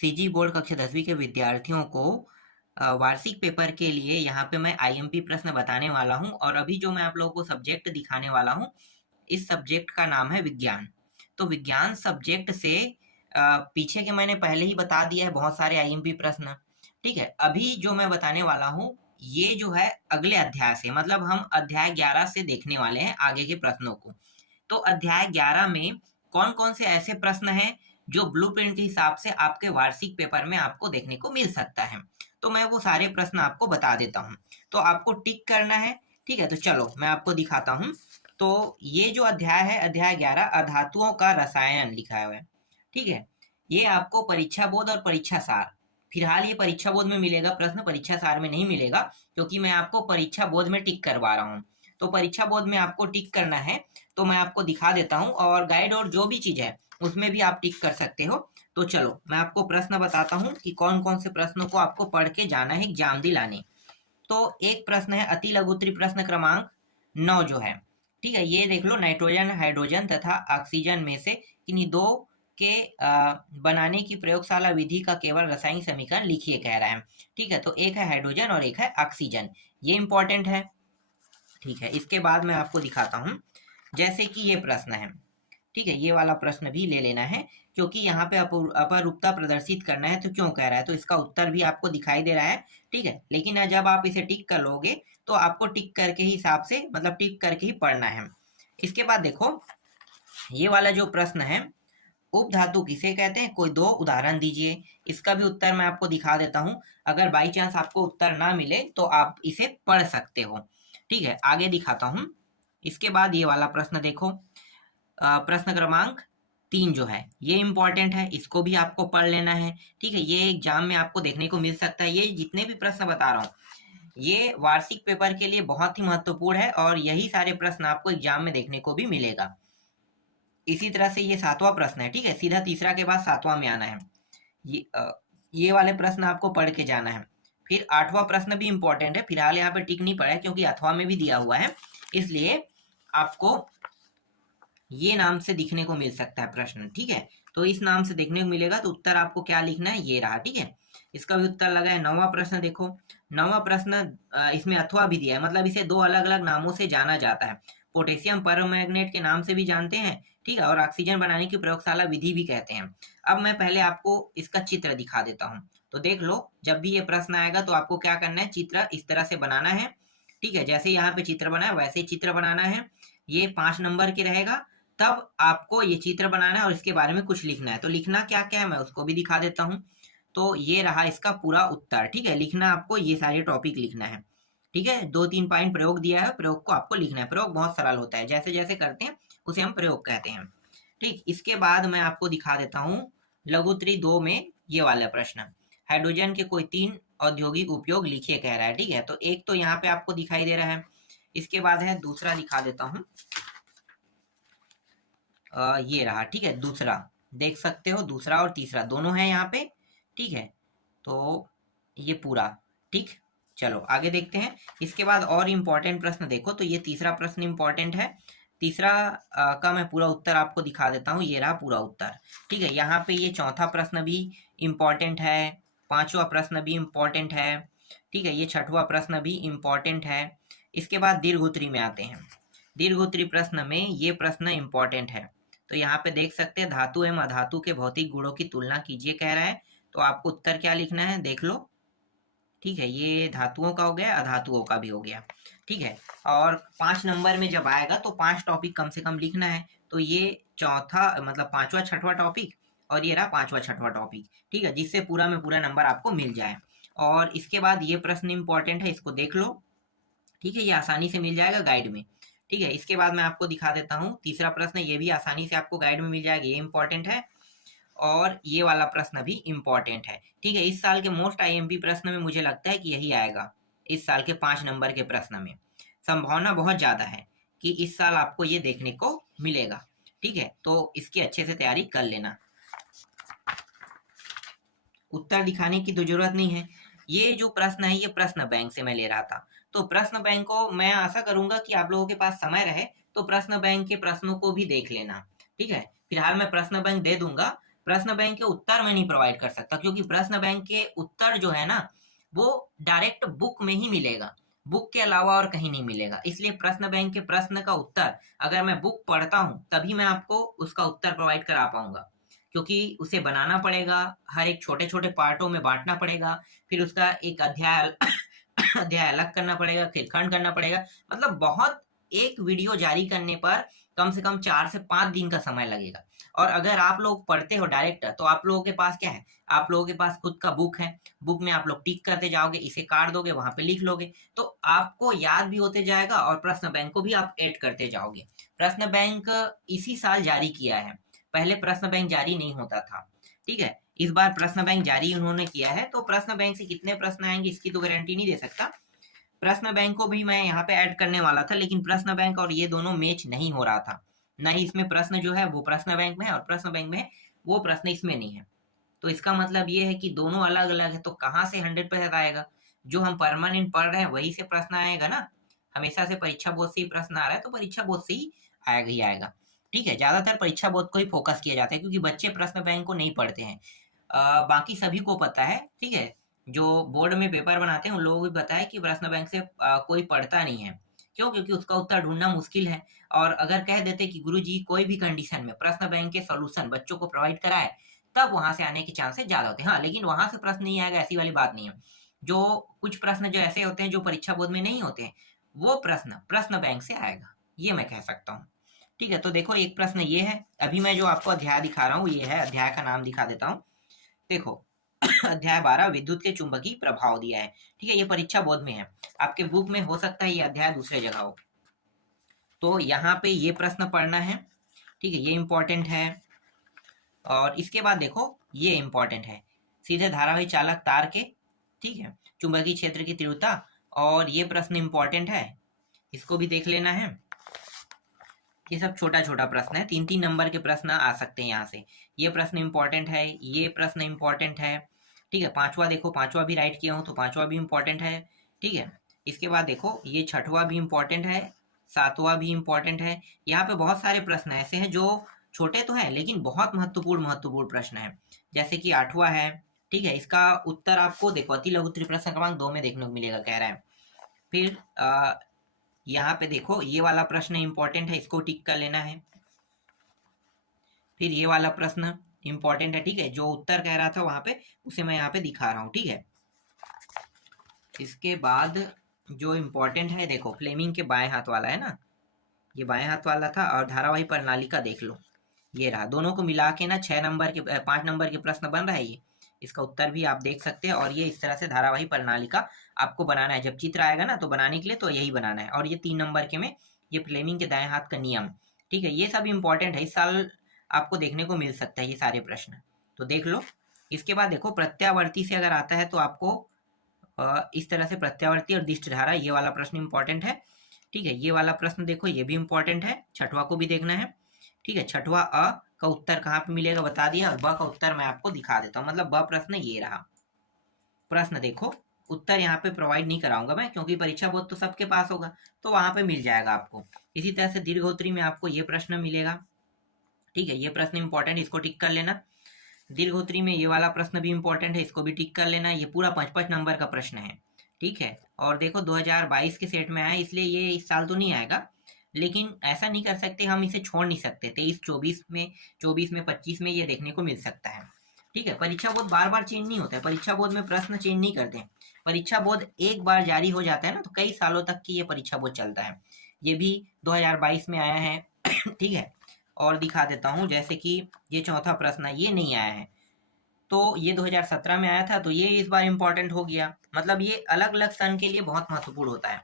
CG board कक्षा 10वीं के विद्यार्थियों को वार्षिक पेपर के लिए यहाँ पे मैं आईएमपी प्रश्न बताने वाला हूँ। और अभी जो मैं आप लोगों को सब्जेक्ट दिखाने वाला हूँ, इस सब्जेक्ट का नाम है विज्ञान। तो विज्ञान सब्जेक्ट से पीछे के मैंने पहले ही बता दिया है बहुत सारे आईएमपी प्रश्न। ठीक है, अभी जो मैं बताने वाला हूँ ये जो है अगले अध्याय से, मतलब हम अध्याय 11 से देखने वाले हैं आगे के प्रश्नों को। तो अध्याय 11 में कौन कौन से ऐसे प्रश्न हैं जो ब्लूप्रिंट के हिसाब से आपके वार्षिक पेपर में आपको देखने को मिल सकता है। तो मैं वो सारे प्रश्न आपको बता देता हूँ, तो आपको टिक करना है। ठीक है, तो चलो मैं आपको दिखाता हूँ। तो ये जो अध्याय है, अध्याय 11 अधातुओं का रसायन लिखा हुआ है। ठीक है, ये आपको परीक्षा बोध और परीक्षा सार, फिलहाल ये परीक्षा बोध में मिलेगा प्रश्न, परीक्षा सार में नहीं मिलेगा, क्योंकि मैं आपको परीक्षा बोध में टिक करवा रहा हूँ। तो परीक्षा बोध में आपको टिक करना है, तो मैं आपको दिखा देता हूँ, और गाइड और जो भी चीज है उसमें भी आप टिक कर सकते हो। तो चलो मैं आपको प्रश्न बताता हूँ कि कौन कौन से प्रश्नों को आपको पढ़ के जाना है एग्जाम दिलाने। तो एक प्रश्न है अति लघुत्तरी प्रश्न क्रमांक 9 जो है। ठीक है, ये देख लो, नाइट्रोजन हाइड्रोजन तथा ऑक्सीजन में से किन्हीं दो के बनाने की प्रयोगशाला विधि का केवल रासायनिक समीकरण लिखिए कह रहा है। ठीक है, तो एक है हाइड्रोजन और एक है ऑक्सीजन, ये इंपॉर्टेंट है। ठीक है, इसके बाद मैं आपको दिखाता हूँ, जैसे कि ये प्रश्न है। ठीक है, ये वाला प्रश्न भी ले लेना है, क्योंकि यहाँ पे अपरूपता प्रदर्शित करना है। तो क्यों कह रहा है, तो इसका उत्तर भी आपको दिखाई दे रहा है। ठीक है, लेकिन जब आप इसे टिक कर लोगे तो आपको टिक करके ही हिसाब से, मतलब टिक करके ही पढ़ना है। इसके बाद देखो, ये वाला जो प्रश्न है, उपधातु किसे कहते हैं, कोई दो उदाहरण दीजिए। इसका भी उत्तर मैं आपको दिखा देता हूँ, अगर बाई चांस आपको उत्तर ना मिले तो आप इसे पढ़ सकते हो। ठीक है, आगे दिखाता हूँ। इसके बाद ये वाला प्रश्न देखो, प्रश्न क्रमांक 3 जो है ये इंपॉर्टेंट है, इसको भी आपको पढ़ लेना है। ठीक है, ये एग्जाम में आपको देखने को मिल सकता है। ये जितने भी प्रश्न बता रहा हूँ ये वार्षिक पेपर के लिए बहुत ही महत्वपूर्ण है, और यही सारे प्रश्न आपको एग्जाम में देखने को भी मिलेगा। इसी तरह से ये 7वां प्रश्न है। ठीक है, सीधा तीसरा के बाद 7वां में आना है। ये वाले प्रश्न आपको पढ़ के जाना है। फिर 8वां प्रश्न भी इंपॉर्टेंट है, फिलहाल यहाँ पे टिक नहीं पड़ा है क्योंकि 8वां में भी दिया हुआ है, इसलिए आपको ये नाम से दिखने को मिल सकता है प्रश्न। ठीक है, तो इस नाम से देखने को मिलेगा, तो उत्तर आपको क्या लिखना है, ये रहा। ठीक है, इसका भी उत्तर लगा है। 9वां प्रश्न देखो, 9वां प्रश्न इसमें अथवा भी दिया है, मतलब इसे दो अलग अलग नामों से जाना जाता है। पोटेशियम परमैंगनेट के नाम से भी जानते हैं, ठीक है, और ऑक्सीजन बनाने की प्रयोगशाला विधि भी कहते हैं। अब मैं पहले आपको इसका चित्र दिखा देता हूँ, तो देख लो, जब भी ये प्रश्न आएगा तो आपको क्या करना है, चित्र इस तरह से बनाना है। ठीक है, जैसे यहाँ पे चित्र बना है वैसे ही चित्र बनाना है। ये 5 नंबर के रहेगा, तब आपको ये चित्र बनाना है और इसके बारे में कुछ लिखना है। तो लिखना क्या क्या है मैं उसको भी दिखा देता हूँ। तो ये रहा इसका पूरा उत्तर। ठीक है, लिखना आपको ये सारे टॉपिक लिखना है। ठीक है, 2-3 पॉइंट प्रयोग दिया है, प्रयोग को आपको लिखना है। प्रयोग बहुत सरल होता है, जैसे जैसे करते हैं उसे हम प्रयोग कहते हैं। ठीक, इसके बाद मैं आपको दिखा देता हूँ लघुत्तरी 2 में ये वाला प्रश्न, हाइड्रोजन के कोई 3 औद्योगिक उपयोग लिखिए कह रहा है। ठीक है, तो एक तो यहाँ पे आपको दिखाई दे रहा है। इसके बाद है दूसरा, दिखा देता हूँ, ये रहा। ठीक है, दूसरा देख सकते हो, दूसरा और तीसरा दोनों है यहाँ पे। ठीक है, तो ये पूरा। ठीक, चलो आगे देखते हैं। इसके बाद और इम्पोर्टेंट प्रश्न देखो, तो ये तीसरा प्रश्न इम्पोर्टेंट है। तीसरा का मैं पूरा उत्तर आपको दिखा देता हूँ, ये रहा पूरा उत्तर। ठीक है, यहाँ पे ये चौथा प्रश्न भी इम्पोर्टेंट है, 5वां प्रश्न भी इम्पोर्टेंट है। ठीक है, ये 6वां प्रश्न भी इम्पोर्टेंट है। इसके बाद दीर्घोत्तरी में आते हैं। दीर्घोत्तरी प्रश्न में ये प्रश्न इम्पोर्टेंट है। तो यहाँ पे देख सकते हैं, धातु एवं अधातु के भौतिक गुणों की तुलना कीजिए कह रहा है। तो आपको उत्तर क्या लिखना है, देख लो। ठीक है, ये धातुओं का हो गया, अधातुओं का भी हो गया। ठीक है, और 5 नंबर में जब आएगा तो 5 टॉपिक कम से कम लिखना है। तो ये चौथा, मतलब 5वां 6वां टॉपिक, और ये रहा 5वां 6वां टॉपिक। ठीक है, जिससे पूरा में पूरा नंबर आपको मिल जाए। और इसके बाद ये प्रश्न इंपॉर्टेंट है, इसको देख लो। ठीक है, ये आसानी से मिल जाएगा गाइड में। ठीक है, इसके बाद मैं आपको दिखा देता हूँ तीसरा प्रश्न, ये भी आसानी से आपको गाइड में मिल जाएगा, ये इंपॉर्टेंट है। और ये वाला प्रश्न भी इंपॉर्टेंट है। ठीक है, इस साल के मोस्ट आईएमपी प्रश्न में मुझे लगता है कि यही आएगा, इस साल के 5 नंबर के प्रश्न में संभावना बहुत ज्यादा है कि इस साल आपको ये देखने को मिलेगा। ठीक है, तो इसकी अच्छे से तैयारी कर लेना। उत्तर दिखाने की तो जरूरत नहीं है, ये जो प्रश्न है ये प्रश्न बैंक से मैं ले रहा था। तो प्रश्न बैंक को मैं आशा करूंगा कि आप लोगों के पास समय रहे तो प्रश्न बैंक के प्रश्नों को भी देख लेना। ठीक है, फिलहाल मैं प्रश्न बैंक दे दूंगा, प्रश्न बैंक के उत्तर में नहीं प्रोवाइड कर सकता, क्योंकि प्रश्न बैंक के उत्तर जो है ना वो डायरेक्ट बुक में ही मिलेगा, बुक के अलावा और कहीं नहीं मिलेगा। इसलिए प्रश्न बैंक के प्रश्न का उत्तर अगर मैं बुक पढ़ता हूँ तभी मैं आपको उसका उत्तर प्रोवाइड करा पाऊंगा, क्योंकि उसे बनाना पड़ेगा, हर एक छोटे छोटे पार्टों में बांटना पड़ेगा, फिर उसका एक अध्याय अध्याय अलग करना पड़ेगा, फिर खंड करना पड़ेगा। मतलब बहुत, एक वीडियो जारी करने पर कम से कम 4 से 5 दिन का समय लगेगा। और अगर आप लोग पढ़ते हो डायरेक्ट तो आप लोगों के पास क्या है, आप लोगों के पास खुद का बुक है, बुक में आप लोग टिक करते जाओगे, इसे काट दोगे, वहां पे लिख लोगे, तो आपको याद भी होते जाएगा और प्रश्न बैंक को भी आप ऐड करते जाओगे। प्रश्न बैंक इसी साल जारी किया है, पहले प्रश्न बैंक जारी नहीं होता था। ठीक है, इस बार प्रश्न बैंक जारी उन्होंने किया है, तो प्रश्न बैंक से कितने प्रश्न आएंगे इसकी तो गारंटी नहीं दे सकता। प्रश्न बैंक को भी मैं यहाँ पे ऐड करने वाला था, लेकिन प्रश्न बैंक और ये दोनों मैच नहीं हो रहा था, ना ही इसमें प्रश्न जो है वो प्रश्न बैंक में है और प्रश्न बैंक में वो प्रश्न इसमें नहीं है। तो इसका मतलब ये है कि दोनों अलग अलग है, तो कहाँ से 100% आएगा? जो हम परमानेंट पढ़ रहे हैं वही से प्रश्न आएगा ना, हमेशा से परीक्षा बोर्ड से ही प्रश्न आ रहा है तो परीक्षा बोर्ड से ही आएगा ही आएगा। ठीक है, ज्यादातर परीक्षा बोर्ड को ही फोकस किया जाता है, क्योंकि बच्चे प्रश्न बैंक को नहीं पढ़ते हैं। बाकी सभी को पता है, ठीक है, जो बोर्ड में पेपर बनाते हैं उन लोगों को भी पता है कि प्रश्न बैंक से कोई पढ़ता नहीं है। क्यों? क्योंकि उसका उत्तर ढूंढना मुश्किल है। और अगर कह देते कि गुरुजी कोई भी कंडीशन में प्रश्न बैंक के सॉल्यूशन बच्चों को प्रोवाइड कराए, तब वहां से आने के चांसेस ज्यादा होते हैं। हाँ, लेकिन वहां से प्रश्न नहीं आएगा ऐसी वाली बात नहीं है। जो कुछ प्रश्न जो ऐसे होते हैं जो परीक्षा बोर्ड में नहीं होते हैं, वो प्रश्न प्रश्न बैंक से आएगा, ये मैं कह सकता हूँ। ठीक है, तो देखो एक प्रश्न ये है, अभी मैं जो आपको अध्याय दिखा रहा हूँ ये है, अध्याय का नाम दिखा देता हूँ। देखो अध्याय 12 विद्युत के चुंबकीय प्रभाव दिया है। ठीक है, ये परीक्षा बोर्ड में है, आपके बुक में हो सकता है ये अध्याय दूसरे जगह हो। तो यहाँ पे ये प्रश्न पढ़ना है। ठीक है, ये इंपॉर्टेंट है। और इसके बाद देखो ये इंपॉर्टेंट है, सीधे धारावाही चालक तार के, ठीक है, चुंबकीय क्षेत्र की तीव्रता, और ये प्रश्न इंपॉर्टेंट है, इसको भी देख लेना है। ये सब छोटा छोटा प्रश्न है, 3-3 नंबर के प्रश्न आ सकते हैं यहाँ से। ये प्रश्न इंपॉर्टेंट है, ये प्रश्न इंपॉर्टेंट है। ठीक है, पांचवा देखो, पांचवा भी राइट किया हूँ तो पांचवा भी इंपॉर्टेंट है। ठीक है, इसके बाद देखो ये छठवा भी इंपॉर्टेंट है, सातवां भी इंपॉर्टेंट है। यहाँ पे बहुत सारे प्रश्न ऐसे हैं जो छोटे तो हैं लेकिन बहुत महत्वपूर्ण महत्वपूर्ण प्रश्न है। जैसे कि आठवां है, ठीक है, इसका उत्तर आपको देखो अति लघु उत्तरीय प्रश्न क्रमांक 2 में देखने को मिलेगा, कह रहा है। फिर यहाँ पे देखो ये वाला प्रश्न इंपॉर्टेंट है, इसको टिक कर लेना है। फिर ये वाला प्रश्न इंपॉर्टेंट है, ठीक है, जो उत्तर कह रहा था वहां पे उसे मैं यहाँ पे दिखा रहा हूँ। ठीक है, इसके बाद जो इंपॉर्टेंट है देखो फ्लेमिंग के बाएं हाथ वाला है ना, ये बाएं हाथ वाला था, और धारावाही प्रणाली का देख लो, ये रहा। दोनों को मिला के ना 6 नंबर के 5 नंबर के प्रश्न बन रहा है ये, इसका उत्तर भी आप देख सकते हैं। और ये इस तरह से धारावाही प्रणाली का आपको बनाना है, जब चित्र आएगा ना तो बनाने के लिए तो यही बनाना है। और ये 3 नंबर के में ये फ्लेमिंग के दाएं हाथ का नियम, ठीक है, ये सब इंपॉर्टेंट है, इस साल आपको देखने को मिल सकता है ये सारे प्रश्न, तो देख लो। इसके बाद देखो प्रत्यावर्ती से अगर आता है तो आपको इस तरह से प्रत्यावर्ती और दिष्ट धारा, ये वाला प्रश्न इंपॉर्टेंट है। ठीक है, ये वाला प्रश्न देखो ये भी इंपॉर्टेंट है, छठवा को भी देखना है। ठीक है, छठवा अ का उत्तर कहाँ पे मिलेगा बता दिया, और ब का उत्तर मैं आपको दिखा देता हूँ। मतलब ब प्रश्न ये रहा। प्रश्न देखो, उत्तर यहाँ पे प्रोवाइड नहीं कराऊंगा मैं, क्योंकि परीक्षा बोर्ड तो सबके पास होगा, तो वहां पे मिल जाएगा आपको। इसी तरह से दीर्घोत्तरी में आपको ये प्रश्न मिलेगा। ठीक है, ये प्रश्न इंपॉर्टेंट, इसको टिक कर लेना। दीर्घोत्तरी में ये वाला प्रश्न भी इंपॉर्टेंट है, इसको भी टिक कर लेना। ये पूरा 5-5 नंबर का प्रश्न है। ठीक है, और देखो 2022 के सेट में आया, इसलिए ये इस साल तो नहीं आएगा, लेकिन ऐसा नहीं कर सकते, हम इसे छोड़ नहीं सकते। 23-24 में, 24 में, 25 में ये देखने को मिल सकता है। ठीक है, परीक्षा बोर्ड बार बार चेंज नहीं होता है, परीक्षा बोर्ड में प्रश्न चेंज नहीं करते हैं। परीक्षा बोर्ड एक बार जारी हो जाता है ना तो कई सालों तक की ये परीक्षा बोर्ड चलता है। ये भी 2022 में आया है। ठीक है, और दिखा देता हूँ, जैसे कि ये चौथा प्रश्न है, ये नहीं आया है, तो ये 2017 में आया था, तो ये इस बार इंपॉर्टेंट हो गया। मतलब ये अलग अलग सन के लिए बहुत महत्वपूर्ण होता है।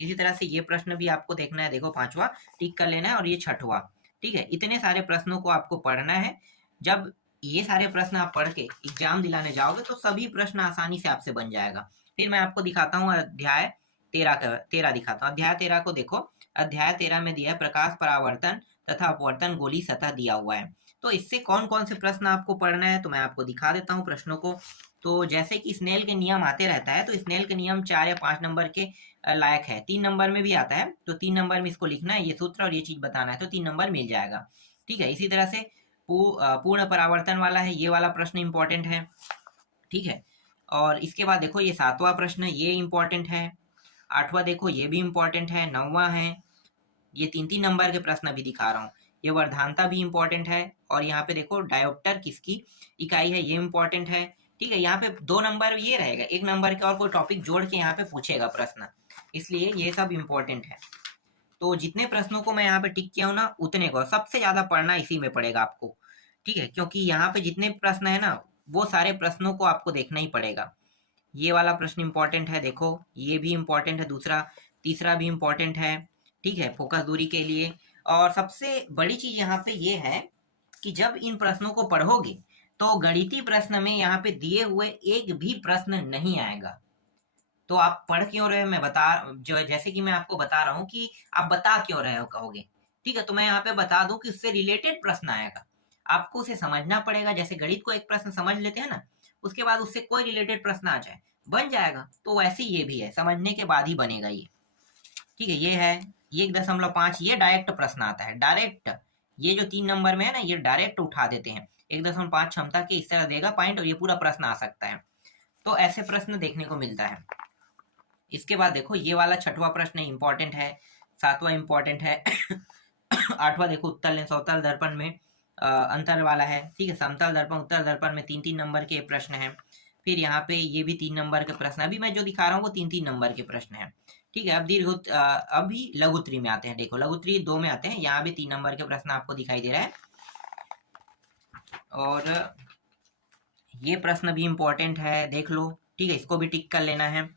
इसी तरह से ये प्रश्न भी आपको देखना है, देखो पांचवा टिक कर लेना है, और ये छठवा। ठीक है, इतने सारे प्रश्नों को आपको पढ़ना है। जब ये सारे प्रश्न आप पढ़ के एग्जाम दिलाने जाओगे तो सभी प्रश्न आसानी से आपसे बन जाएगा। फिर मैं आपको दिखाता हूँ अध्याय 13 दिखाता हूँ। अध्याय 13 को देखो, अध्याय 13 में दिया है प्रकाश परावर्तन तथा अपवर्तन गोली सतह दिया हुआ है। तो इससे कौन कौन से प्रश्न आपको पढ़ना है तो मैं आपको दिखा देता हूँ प्रश्नों को। तो जैसे कि स्नेल के नियम आते रहता है, तो स्नेल के नियम 4 या 5 नंबर के लायक है, 3 नंबर में भी आता है, तो 3 नंबर में इसको लिखना है, ये सूत्र और ये चीज बताना है, तो 3 नंबर मिल जाएगा। ठीक है, इसी तरह से पूर्ण परावर्तन वाला है, ये वाला प्रश्न इंपॉर्टेंट है, ठीक है। और इसके बाद देखो ये 7वां प्रश्न, ये इंपॉर्टेंट है। 8वां देखो ये भी इंपॉर्टेंट है। 9वां है, ये 3-3 नंबर के प्रश्न अभी दिखा रहा हूँ। ये वर्धानता भी इंपॉर्टेंट है। और यहाँ पे देखो डायोप्टर किसकी इकाई है, ये इंपॉर्टेंट है, ठीक है। यहाँ पे 2 नंबर ये रहेगा, 1 नंबर का और कोई टॉपिक जोड़ के यहाँ पे पूछेगा प्रश्न, इसलिए ये सब इंपॉर्टेंट है। तो जितने प्रश्नों को मैं यहाँ पे टिक किया हूँ ना, उतने को सबसे ज्यादा पढ़ना इसी में पड़ेगा आपको, ठीक है। क्योंकि यहाँ पे जितने प्रश्न है ना, वो सारे प्रश्नों को आपको देखना ही पड़ेगा। ये वाला प्रश्न इंपॉर्टेंट है, देखो ये भी इंपॉर्टेंट है, दूसरा तीसरा भी इंपॉर्टेंट है, ठीक है, फोकस दूरी के लिए। और सबसे बड़ी चीज यहाँ पे ये है कि जब इन प्रश्नों को पढ़ोगे तो गणितीय प्रश्न में यहाँ पे दिए हुए एक भी प्रश्न नहीं आएगा। तो आप पढ़ क्यों रहे हो, मैं बता जो जैसे कि मैं आपको बता रहा हूँ कि आप बता क्यों रहे हो कहोगे, ठीक है। तो मैं यहाँ पे बता दूं कि उससे रिलेटेड प्रश्न आएगा, आपको उसे समझना पड़ेगा। जैसे गणित को एक प्रश्न समझ लेते हैं ना, उसके बाद उससे कोई रिलेटेड प्रश्न आ जाए, बन जाएगा। तो वैसे ये भी है, समझने के बाद ही बनेगा ये, ठीक है। ये है, ये 1.5 ये डायरेक्ट प्रश्न आता है, डायरेक्ट। ये जो 3 नंबर में है ना, ये डायरेक्ट उठा देते हैं, 1.5 क्षमता के इस तरह देगा पॉइंट, और ये पूरा प्रश्न आ सकता है। तो ऐसे प्रश्न देखने को मिलता है। इसके बाद देखो ये वाला 6वां प्रश्न इंपॉर्टेंट है, 7वां इंपॉर्टेंट है। 8वां देखो उत्तल लेंस अवतल दर्पण में अंतर वाला है, ठीक है। समतल दर्पण उत्तल दर्पण में 3-3 नंबर के प्रश्न है। फिर यहाँ पे ये भी 3 नंबर के प्रश्न, अभी मैं जो दिखा रहा हूँ वो 3-3 नंबर के प्रश्न है, ठीक है। अब अभी लघुत्तरी में आते हैं, देखो लघुत्तरी 2 में आते हैं, यहाँ भी 3 नंबर के प्रश्न आपको दिखाई दे रहा है। और ये प्रश्न भी इंपॉर्टेंट है, देख लो, ठीक है, इसको भी टिक कर लेना है।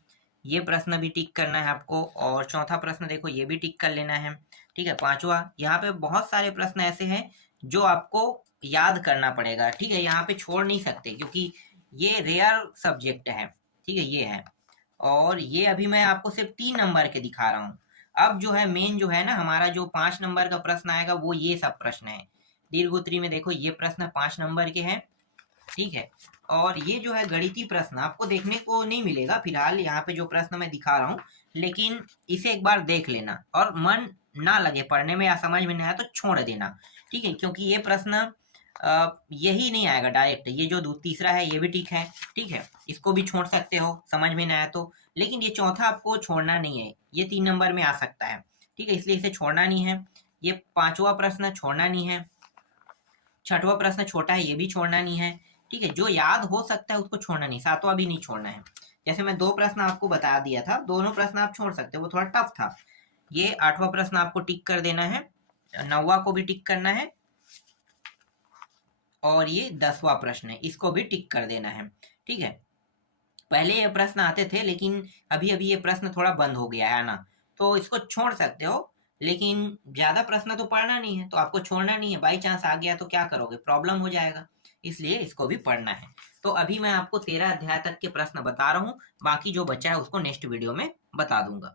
ये प्रश्न भी टिक करना है आपको। और चौथा प्रश्न देखो ये भी टिक कर लेना है, ठीक है। 5वां, यहाँ पे बहुत सारे प्रश्न ऐसे हैं जो आपको याद करना पड़ेगा, ठीक है, यहाँ पे छोड़ नहीं सकते क्योंकि ये रेयर सब्जेक्ट है, ठीक है, ये है। और ये अभी मैं आपको सिर्फ 3 नंबर के दिखा रहा हूँ। अब जो है मेन जो है ना, हमारा जो 5 नंबर का प्रश्न आएगा वो ये सब प्रश्न है। दीर्घोत्तरी में देखो ये प्रश्न 5 नंबर के हैं, ठीक है। और ये जो है गणितीय प्रश्न आपको देखने को नहीं मिलेगा फिलहाल यहाँ पे जो प्रश्न मैं दिखा रहा हूँ, लेकिन इसे एक बार देख लेना, और मन ना लगे पढ़ने में या समझ में नहीं आया तो छोड़ देना, ठीक है। क्योंकि ये प्रश्न यही नहीं आएगा डायरेक्ट, ये जो तीसरा है ये भी ठीक है, ठीक है, इसको भी छोड़ सकते हो समझ में नहीं आया तो। लेकिन ये चौथा आपको छोड़ना नहीं है, ये 3 नंबर में आ सकता है, ठीक है, इसलिए इसे छोड़ना नहीं है। ये 5वां प्रश्न छोड़ना नहीं है। 6वां प्रश्न छोटा है, ये भी छोड़ना नहीं है, ठीक है। जो याद हो सकता है उसको छोड़ना नहीं, 7वां भी नहीं छोड़ना है। जैसे मैं 2 प्रश्न आपको बता दिया था, दोनों प्रश्न आप छोड़ सकते हो, वो थोड़ा टफ था। ये 8वां प्रश्न आपको टिक कर देना है, 9वां को भी टिक करना है, और ये 10वां प्रश्न है, इसको भी टिक कर देना है, ठीक है। पहले ये प्रश्न आते थे, लेकिन अभी अभी ये प्रश्न थोड़ा बंद हो गया है ना, तो इसको छोड़ सकते हो। लेकिन ज्यादा प्रश्न तो पढ़ना नहीं है, तो आपको छोड़ना नहीं है, बाई चांस आ गया तो क्या करोगे, प्रॉब्लम हो जाएगा, इसलिए इसको भी पढ़ना है। तो अभी मैं आपको 13 अध्याय तक के प्रश्न बता रहा हूँ, बाकी जो बचा है उसको नेक्स्ट वीडियो में बता दूंगा।